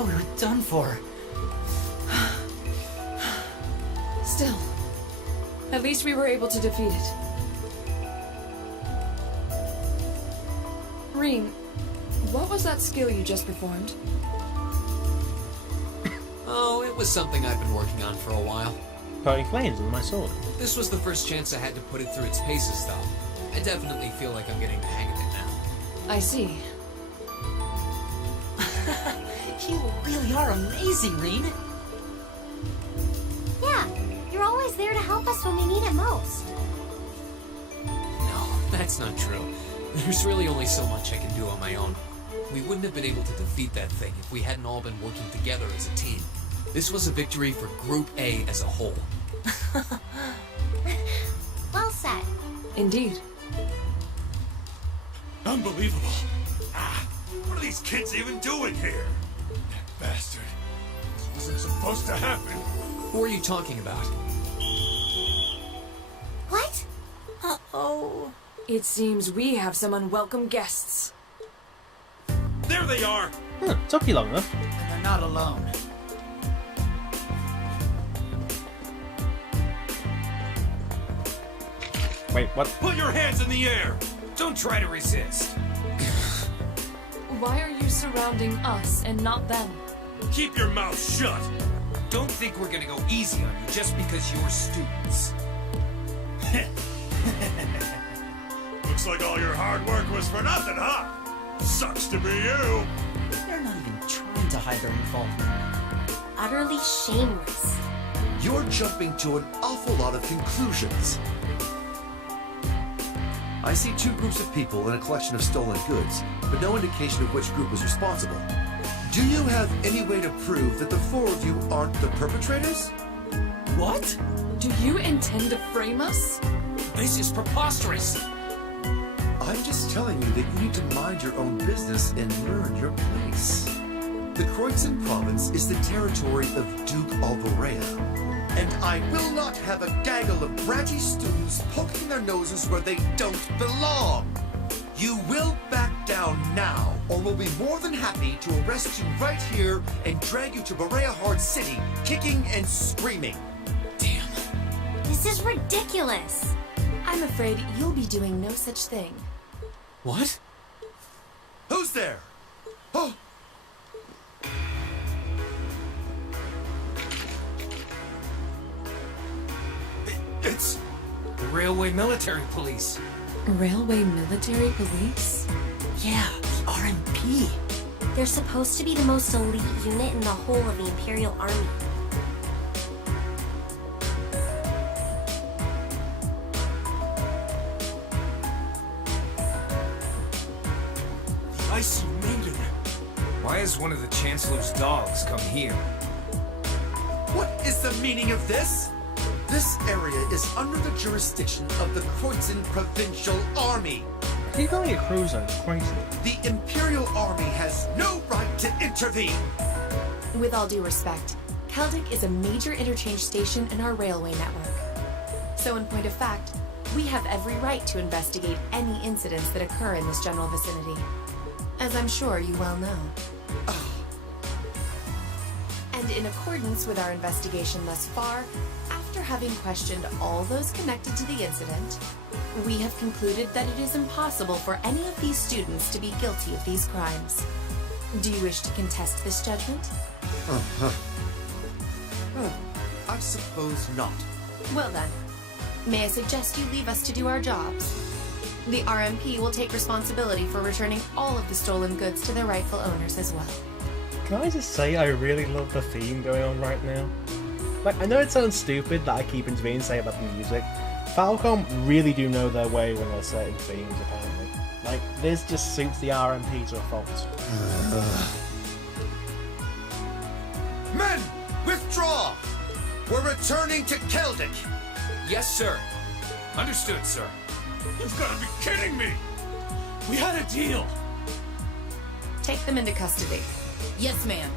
thought we were done for. Still, at least we were able to defeat it. Rean, what was that skill you just performed? Oh, it was something I've been working on for a while. Parting flames with my sword. This was the first chance I had to put it through its paces, though. I definitely feel like I'm getting the hang of it now. I see. You really are amazing, Rean. Yeah, you're always there to help us when we need it most. No, that's not true. There's really only so much I can do on my own. We wouldn't have been able to defeat that thing if we hadn't all been working together as a team. This was a victory for Group A as a whole. Well said. Indeed. Unbelievable. What are these kids even doing here? That bastard. This wasn't supposed to happen. Who are you talking about? What? Uh-oh. It seems we have some unwelcome guests. There they are! Took you long enough. And they're not alone. Wait, what? Put your hands in the air! Don't try to resist. Why are you surrounding us and not them? Keep your mouth shut! Don't think we're gonna go easy on you just because you're students. Looks like all your hard work was for nothing, huh? Sucks to be you! They're not even trying to hide their involvement. Utterly shameless. You're jumping to an awful lot of conclusions. I see two groups of people in a collection of stolen goods, but no indication of which group was responsible. Do you have any way to prove that the four of you aren't the perpetrators? What? Do you intend to frame us? This is preposterous. I'm just telling you that you need to mind your own business and learn your place. The Kreuzin province is the territory of Duke Alborea. And I will not have a gaggle of bratty students poking their noses where they don't belong. You will back down now, or we'll be more than happy to arrest you right here and drag you to Berea Hard City, kicking and screaming. Damn. This is ridiculous. I'm afraid you'll be doing no such thing. What? Who's there? Oh! It's... The Railway Military Police. Railway Military Police? Yeah, the RMP. They're supposed to be the most elite unit in the whole of the Imperial Army. The Icy Maiden. Why has one of the Chancellor's dogs come here? What is the meaning of this? This area is under the jurisdiction of the Kreuzin Provincial Army. Are you going a cruiser? It's crazy. The Imperial Army has no right to intervene. With all due respect, Keldic is a major interchange station in our railway network. So in point of fact, we have every right to investigate any incidents that occur in this general vicinity. As I'm sure you well know. And in accordance with our investigation thus far, after having questioned all those connected to the incident, we have concluded that it is impossible for any of these students to be guilty of these crimes. Do you wish to contest this judgment? I suppose not. Well then, may I suggest you leave us to do our jobs? The RMP will take responsibility for returning all of the stolen goods to their rightful owners as well. Can I just say I really love the theme going on right now? Like, I know it sounds stupid that I keep intervening and say about the music. Falcom really do know their way when they're setting themes, apparently. Like, this just suits the RMP to a fault. Men, withdraw! We're returning to Keldic. Yes, sir. Understood, sir. You've got to be kidding me! We had a deal! Take them into custody. Yes, ma'am.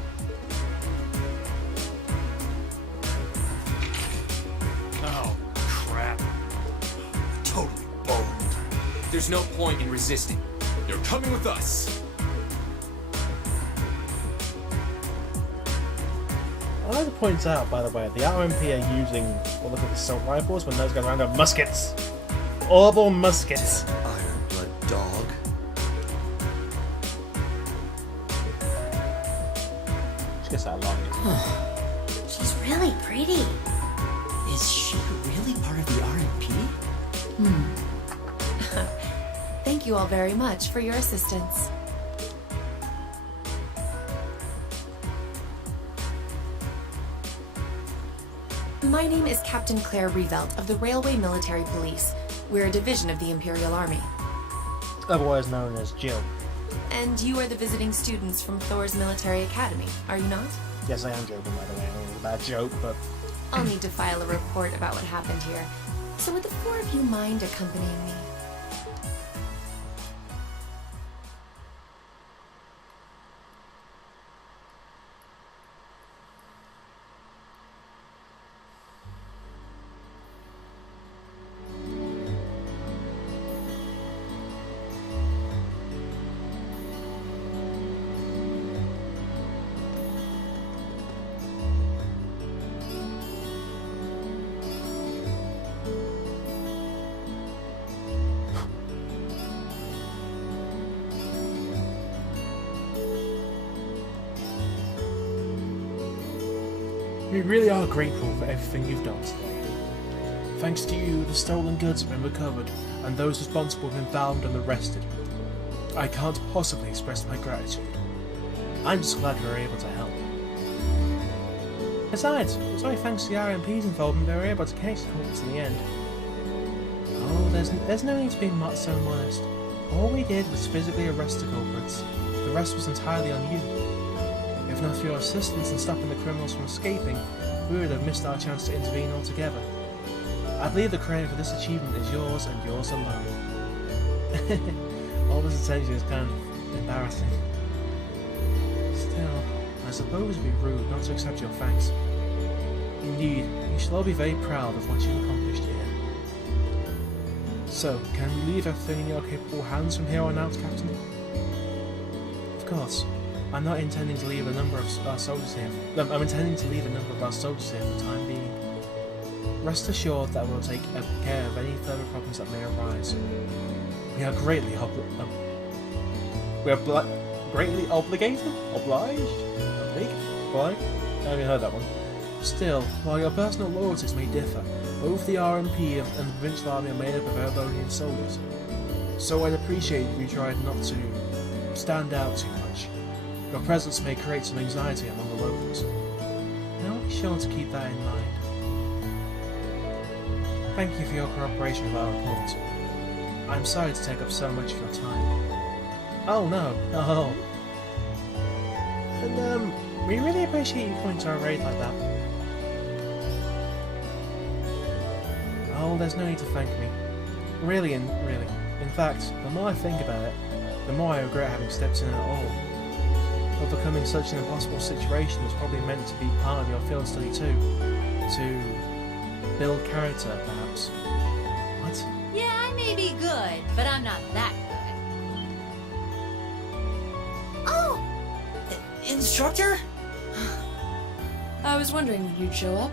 Oh, crap. Totally boned. There's no point in resisting. You're coming with us. I'd like to point out, by the way, the RMP are using what look like assault rifles when those go around are muskets. Orbital muskets. Ironblood dog. She gets that long. She's really pretty. Is she really part of the RMP? Thank you all very much for your assistance. My name is Captain Claire Revelt of the Railway Military Police. We're a division of the Imperial Army. Otherwise known as Jill. And you are the visiting students from Thor's Military Academy, are you not? Yes, I am joking, by the way. I know it's a bad joke, but I'll need to file a report about what happened here. So would the four of you mind accompanying me? we really are grateful for everything you've done today. Thanks to you, the stolen goods have been recovered, and those responsible have been found and arrested. I can't possibly express my gratitude. I'm just glad we were able to help. Besides, it was only thanks to the RMP's involvement they were able to case the culprits in the end. Oh, there's no need to be so modest. All we did was physically arrest the culprits. The rest was entirely on you. If not for your assistance in stopping the criminals from escaping, we would have missed our chance to intervene altogether. I believe the credit for this achievement is yours and yours alone. All this attention is kind of embarrassing. Still, I suppose it would be rude not to accept your thanks. Indeed, you should all be very proud of what you accomplished here. So, can we leave everything in your capable hands from here on out, Captain? Of course. I'm not intending to leave a number of our soldiers here. I'm intending to leave a number of our soldiers here for the time being. Rest assured that we'll take care of any further problems that may arise. We are greatly obligated? Obliged? I haven't heard that one. Still, while your personal loyalties may differ, both the RMP and the Provincial Army are made up of Erebonian soldiers. So I'd appreciate if you tried not to stand out too much. Your presence may create some anxiety among the locals. And I'll be sure to keep that in mind. Thank you for your cooperation with our report. I'm sorry to take up so much of your time. Oh no, no. And we really appreciate you coming to our raid like that. Oh, there's no need to thank me. Really. In fact, the more I think about it, the more I regret having stepped in at all. Overcoming such an impossible situation was probably meant to be part of your field study too. To build character, perhaps. What? Yeah, I may be good, but I'm not that good. Oh! Instructor? I was wondering when you'd show up.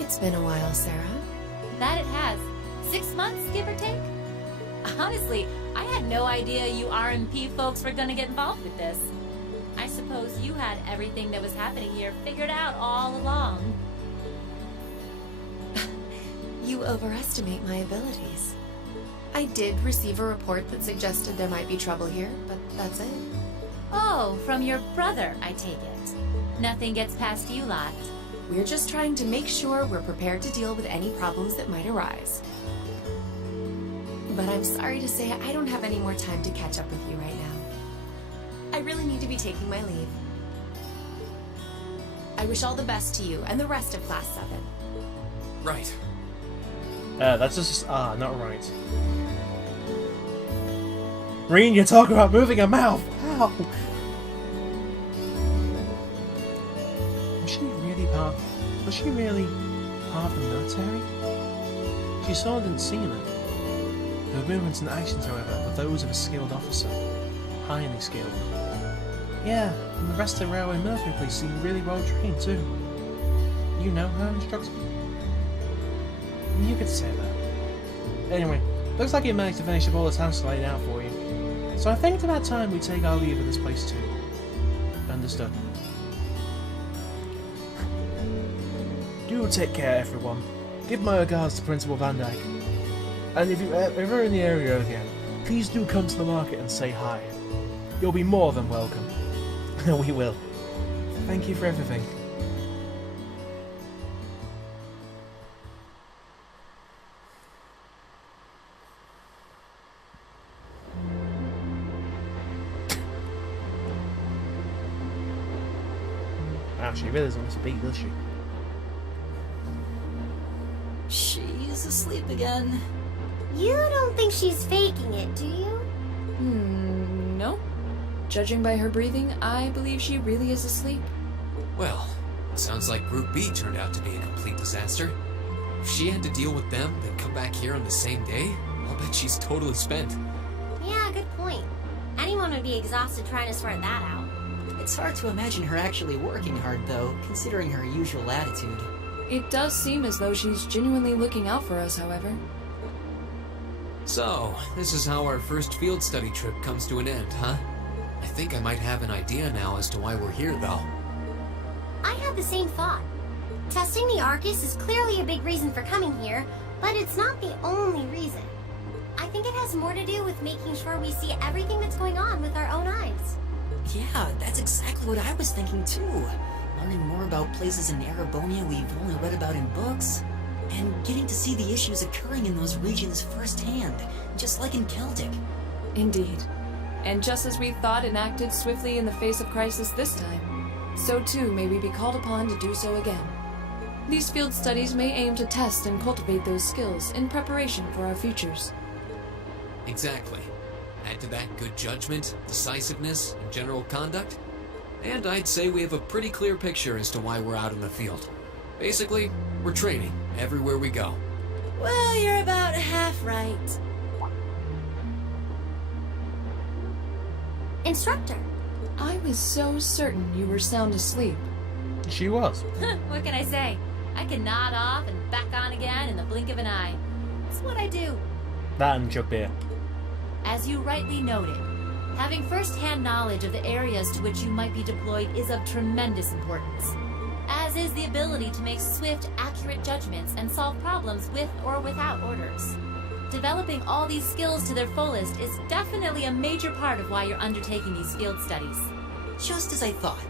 It's been a while, Sarah. That it has. 6 months, give or take? Honestly, I had no idea you RMP folks were gonna get involved with this. I suppose you had everything that was happening here figured out all along. You overestimate my abilities. I did receive a report that suggested there might be trouble here, but that's it. Oh, from your brother, I take it. Nothing gets past you lot. We're just trying to make sure we're prepared to deal with any problems that might arise. But I'm sorry to say I don't have any more time to catch up with you right now. I really need to be taking my leave. I wish all the best to you and the rest of Class 7. Right. That's just, not right. Reen, you're talking about moving a mouth! How? Was she really part of the military? She sort of didn't seem it. Her movements and actions, however, were those of a skilled officer. Highly skilled. Yeah, and the rest of the railway military police seem really well trained too. You know her, instructor? You could say that. Anyway, looks like you managed to finish up all the tasks laid out for you. So I think it's about time we take our leave of this place too. Understood. Do take care, everyone. Give my regards to Principal Van Dyke. And if you're ever in the area again, please do come to the market and say hi. You'll be more than welcome. We will. Thank you for everything. Wow, she really doesn't want to speak, does she? She's asleep again. You don't think she's faking it, do you? No. Judging by her breathing, I believe she really is asleep. Well, sounds like Group B turned out to be a complete disaster. If she had to deal with them, then come back here on the same day, I'll bet she's totally spent. Yeah, good point. Anyone would be exhausted trying to sort that out. It's hard to imagine her actually working hard, though, considering her usual attitude. It does seem as though she's genuinely looking out for us, however. So, this is how our first field study trip comes to an end, huh? I think I might have an idea now as to why we're here, though. I had the same thought. Testing the Arcus is clearly a big reason for coming here, but it's not the only reason. I think it has more to do with making sure we see everything that's going on with our own eyes. Yeah, that's exactly what I was thinking too. Learning more about places in Erebonia we've only read about in books, and getting to see the issues occurring in those regions firsthand, just like in Celtic. Indeed. And just as we thought and acted swiftly in the face of crisis this time, so too may we be called upon to do so again. These field studies may aim to test and cultivate those skills in preparation for our futures. Exactly. Add to that good judgment, decisiveness, and general conduct, and I'd say we have a pretty clear picture as to why we're out in the field. Basically, we're training everywhere we go. Well, you're about half right. Instructor, I was so certain you were sound asleep. She was. What can I say? I can nod off and back on again in the blink of an eye. It's what I do. That and chug beer. As you rightly noted, having first-hand knowledge of the areas to which you might be deployed is of tremendous importance, as is the ability to make swift, accurate judgments and solve problems with or without orders. Developing all these skills to their fullest is definitely a major part of why you're undertaking these field studies. Just as I thought.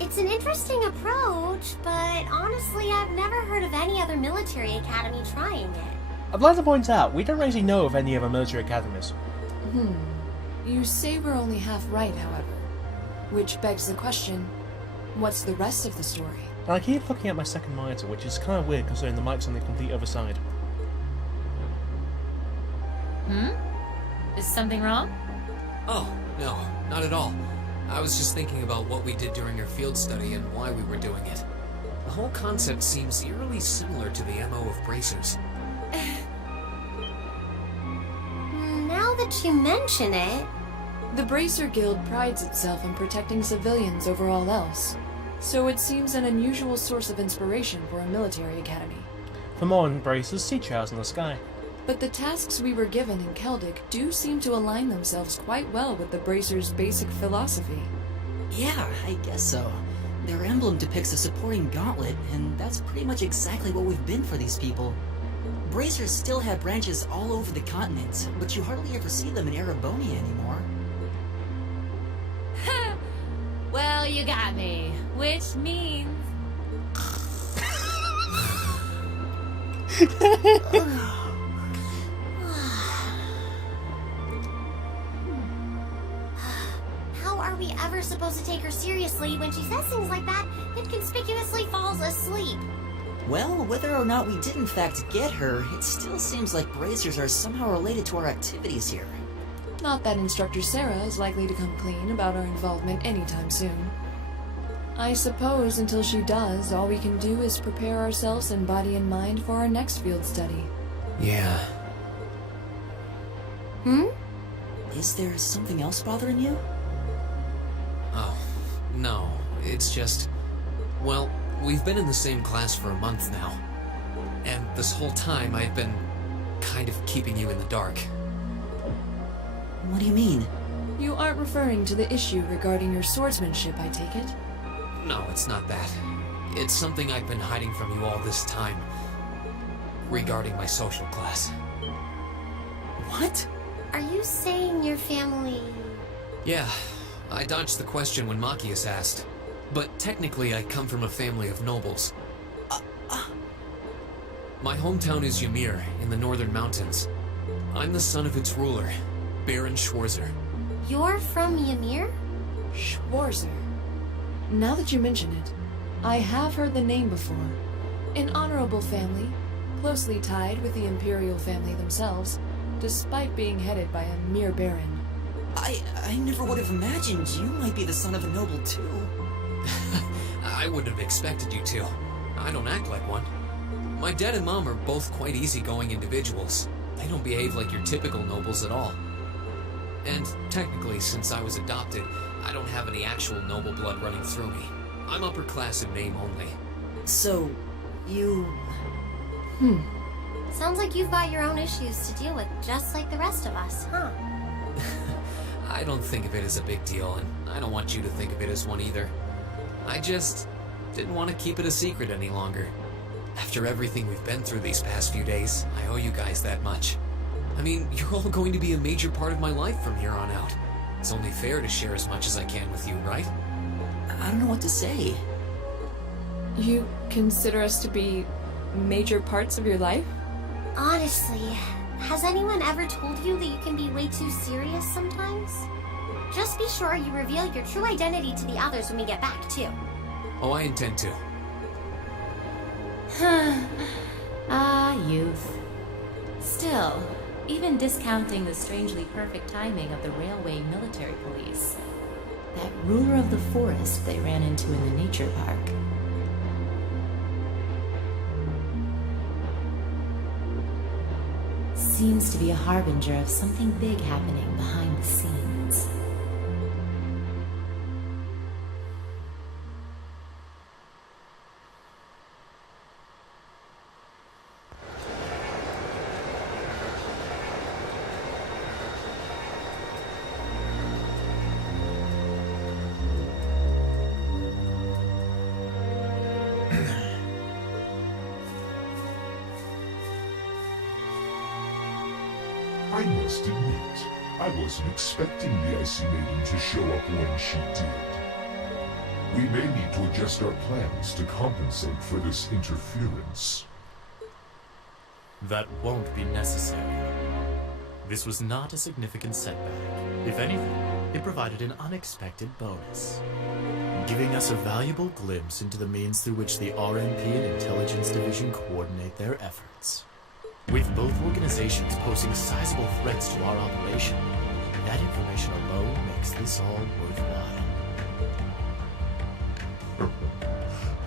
it's an interesting approach, but honestly, I've never heard of any other military academy trying it. I'd like to point out, we don't actually know of any other military academies. You say we're only half right, however. Which begs the question, what's the rest of the story? And I keep looking at my second monitor, which is kind of weird considering the mic's on the complete other side. Is something wrong? Oh, no, not at all. I was just thinking about what we did during our field study and why we were doing it. The whole concept seems eerily similar to the MO of bracers. Now that you mention it... The Bracer Guild prides itself on protecting civilians over all else, so it seems an unusual source of inspiration for a military academy. For more on bracers, see Trials in the Sky. But the tasks we were given in Celtic do seem to align themselves quite well with the Bracer's basic philosophy. Yeah, I guess so. Their emblem depicts a supporting gauntlet, and that's pretty much exactly what we've been for these people. Bracers still have branches all over the continent, but you hardly ever see them in Erebonia anymore. Well, you got me. Which means... How are we ever supposed to take her seriously when she says things like that and conspicuously falls asleep? Well, whether or not we did in fact get her, it still seems like bracers are somehow related to our activities here. Not that Instructor Sarah is likely to come clean about our involvement anytime soon. I suppose until she does, all we can do is prepare ourselves in body and mind for our next field study. Yeah. Is there something else bothering you? Oh, No, it's just... Well, we've been in the same class for a month now. And this whole time I've been kind of keeping you in the dark. What do you mean? You aren't referring to the issue regarding your swordsmanship, I take it? No, it's not that. It's something I've been hiding from you all this time. Regarding my social class. What? Are you saying your family... Yeah, I dodged the question when Machias asked. But technically I come from a family of nobles. My hometown is Ymir, in the northern mountains. I'm the son of its ruler, Baron Schwarzer. You're from Ymir? Schwarzer. Now that you mention it, I have heard the name before. An honorable family, closely tied with the imperial family themselves, despite being headed by a mere baron. I never would have imagined you might be the son of a noble too. I wouldn't have expected you to. I don't act like one. My dad and mom are both quite easygoing individuals. They don't behave like your typical nobles at all. And technically, since I was adopted, I don't have any actual noble blood running through me. I'm upper class in name only. So, you... Sounds like you've got your own issues to deal with, just like the rest of us, huh? I don't think of it as a big deal, and I don't want you to think of it as one either. I just didn't want to keep it a secret any longer. After everything we've been through these past few days, I owe you guys that much. I mean, you're all going to be a major part of my life from here on out. It's only fair to share as much as I can with you, right? I don't know what to say. You consider us to be major parts of your life? Honestly, has anyone ever told you that you can be way too serious sometimes? Just be sure you reveal your true identity to the others when we get back, too. Oh, I intend to. Youth. Still, even discounting the strangely perfect timing of the railway military police, that ruler of the forest they ran into in the nature park. Seems to be a harbinger of something big happening behind the scenes. I must admit, I wasn't expecting the Icy Maiden to show up when she did. We may need to adjust our plans to compensate for this interference. That won't be necessary. This was not a significant setback. If anything, it provided an unexpected bonus, giving us a valuable glimpse into the means through which the RMP and Intelligence Division coordinate their efforts. With both organizations posing sizable threats to our operation, that information alone makes this all worthwhile.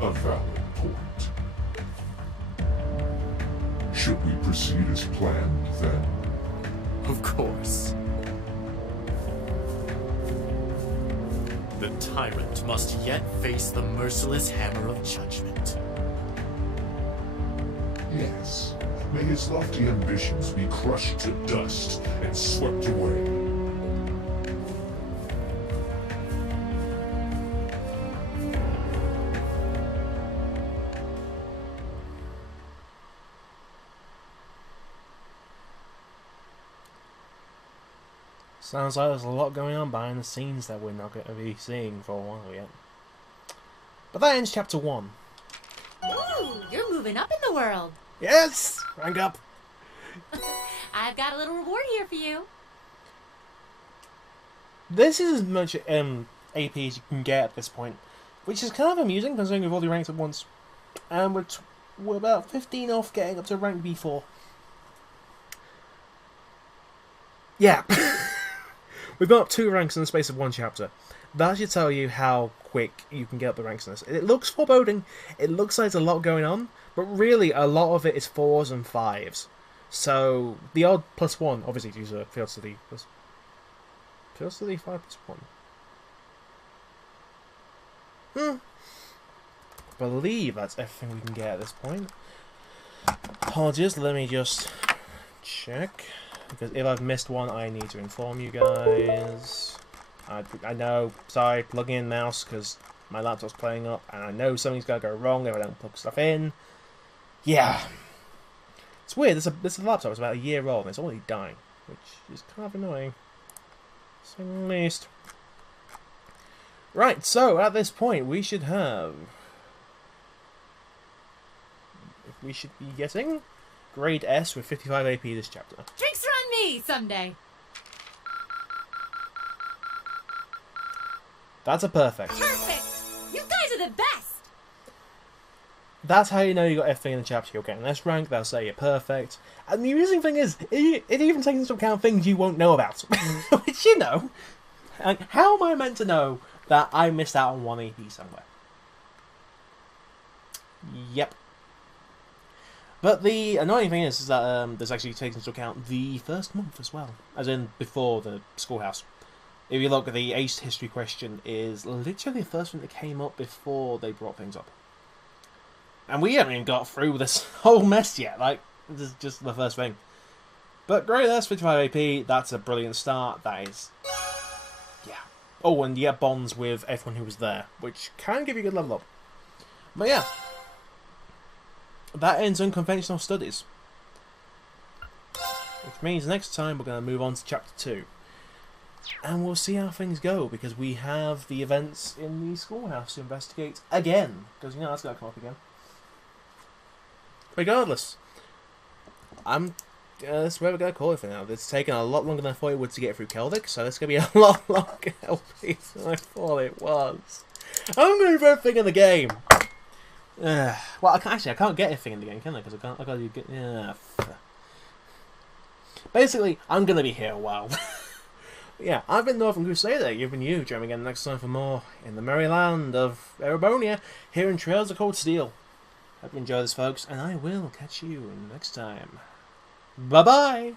A valid point. Should we proceed as planned, then? Of course. The tyrant must yet face the merciless hammer of judgment. Yes. May his lofty ambitions be crushed to dust and swept away. Sounds like there's a lot going on behind the scenes that we're not going to be seeing for a while yet. But that ends chapter 1. Ooh, you're moving up in the world. Yes! Rank up! I've got a little reward here for you. This is as much AP as you can get at this point, which is kind of amusing considering we've already ranked at once. And we're about 15 off getting up to rank B4. Yeah. We've got up 2 ranks in the space of 1 chapter. That should tell you how quick you can get up the ranks in this. It looks foreboding, it looks like there's a lot going on, but really a lot of it is 4s and 5s. So, the odd +1, obviously, to use a Field Study +... Field Study 5 +1. believe that's everything we can get at this point. Apologies, let me just check. Because if I've missed one, I need to inform you guys. I know, sorry, plugging in mouse because my laptop's playing up, and I know something's going to go wrong if I don't plug stuff in. Yeah. It's weird, this laptop is about a year old and it's already dying, which is kind of annoying. So at least. Right, so at this point we should have... We should be getting grade S with 55 AP this chapter. Drinks are on me someday. That's a perfect. Perfect! You guys are the best! That's how you know you got everything in the chapter. You're getting this rank, they'll say you're perfect. And the amusing thing is, it even takes into account things you won't know about. Which, you know. Like, how am I meant to know that I missed out on 1 AP somewhere? Yep. But the annoying thing is that this actually takes into account the first month as well. As in, before the schoolhouse. If you look at the aced history question, is literally the first thing that came up before they brought things up. And we haven't even got through this whole mess yet. Like, this is just the first thing. But great, that's 55 AP. That's a brilliant start. That is... yeah. Oh, and you get bonds with everyone who was there, which can give you a good level up. But yeah. That ends Unconventional Studies. Which means next time we're going to move on to Chapter 2. And we'll see how things go, because we have the events in the schoolhouse to investigate again. Because, you know, that's going to come up again. Regardless, that's where we're going to call it for now. It's taken a lot longer than I thought it would to get through Kelvic, so it's going to be a lot longer LP than I thought it was. I'm going to do everything in the game. Well, I can't get everything in the game, can I? Because I got to get... yeah. Basically, I'm going to be here a while. Yeah, I've been Northern Crusader. You've been you. Join me again next time for more in the merry land of Erebonia, here in Trails of Cold Steel. Hope you enjoy this, folks, and I will catch you next time. Bye-bye!